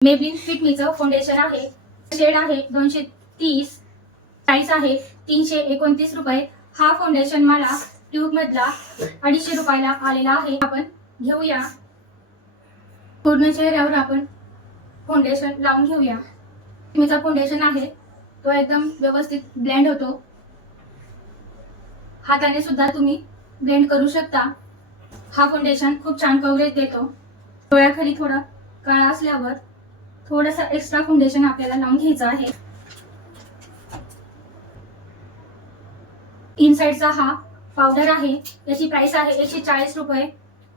Maybelline फिटमीचं foundation आहे. Shade आहे दोनशे तीस. प्राइस आहे तीनशे एकोणतीस रुपये. हा फाउंडेशन मला ट्यूब मधला अडीचशे रुपयाला आलेला आहे. आपण घेऊया. पूर्ण चेहऱ्यावर आपण फाउंडेशन लावून घेऊया. फिटमीचा फाउंडेशन आहे. तो एकदम व्यवस्थित ब्लेंड होतो. हाताने सुद्धा तुम्ही ब्लेंड करू शकता. हा फाउंडेशन खूप छान कव्हरेज देतो. डोळ्याखाली थोडा काळा असल्यावर थोडासा एक्स्ट्रा फाउंडेशन आपल्याला लावून घ्यायचं आहे. इनसाइडचा हा पावडर आहे. याची प्राइस आहे एकशे चाळीस रुपये.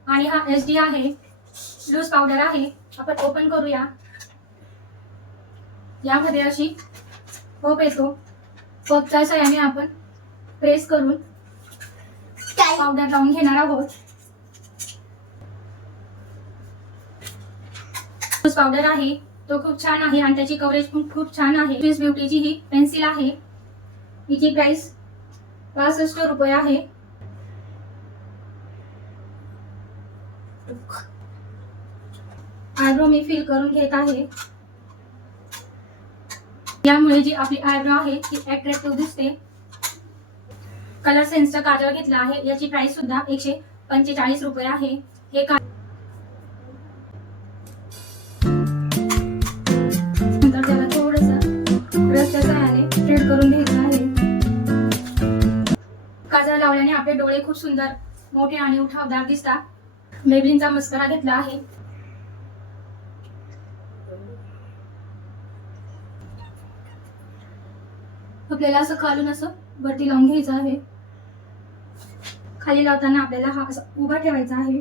आणि हा एच डी आहे. लूज पावडर आहे. आपण ओपन करूया. यामध्ये अशी पप येतो. पपच्या सहाय्याने आपण प्रेस करून पावडर लावून घेणार आहोत. लूज पावडर आहे. तो खूप छान आहे आणि त्याची कव्हरेज पण खूप छान आहे. स्विस ब्युटीची ही पेन्सिल आहे. हिची प्राइस पासष्ट रुपये आहे. आयब्रो मी फिल करून घेत आहे. यामुळे जी आपली आयब्रो आहे ती अट्रॅक्टिव्ह दिसते. कलर सेन्सचा काजळ घेतला आहे. याची प्राइस सुद्धा एकशे पंचेचाळीस रुपये आहे. हे का काजळ लावल्याने आपले डोळे खूप सुंदर मोठे आणि उठावदार दिसतात. मेबलिनचा मस्करा घेतला आहे. आपल्याला असं खालून असं वरती लावून घ्यायचं आहे. खाली लावताना आपल्याला हा असा उभा ठेवायचा आहे.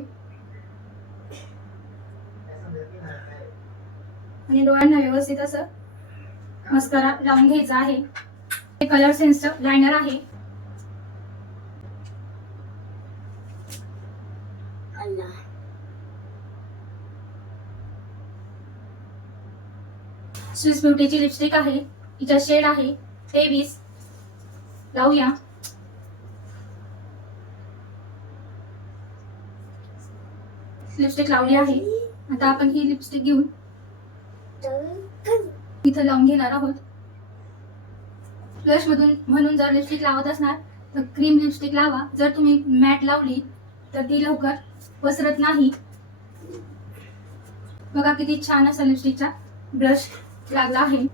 आणि डोळ्यांना व्यवस्थित असं मस्करा लावून घ्यायचा आहे. हे कलर सेन्सचं लायनर आहे. स्विस ब्युटीची लिपस्टिक आहे. तिचा शेड आहे. तेवीस. लावूया. लिपस्टिक लावली आहे. आता आपण ही लिपस्टिक घेऊन इथं लावून घेणार आहोत. फ्लश मधून म्हणून जर लिपस्टिक लावत असणार तर क्रीम लिपस्टिक लावा. जर तुम्ही मॅट लावली तर ती लवकर पसरत नाही. बघा किती छान असा लिपस्टिकचा ब्रश लागला आहे.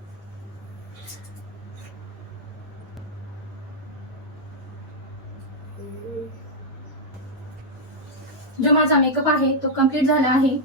जो माझा मेकअप आहे तो कंप्लीट झाला आहे.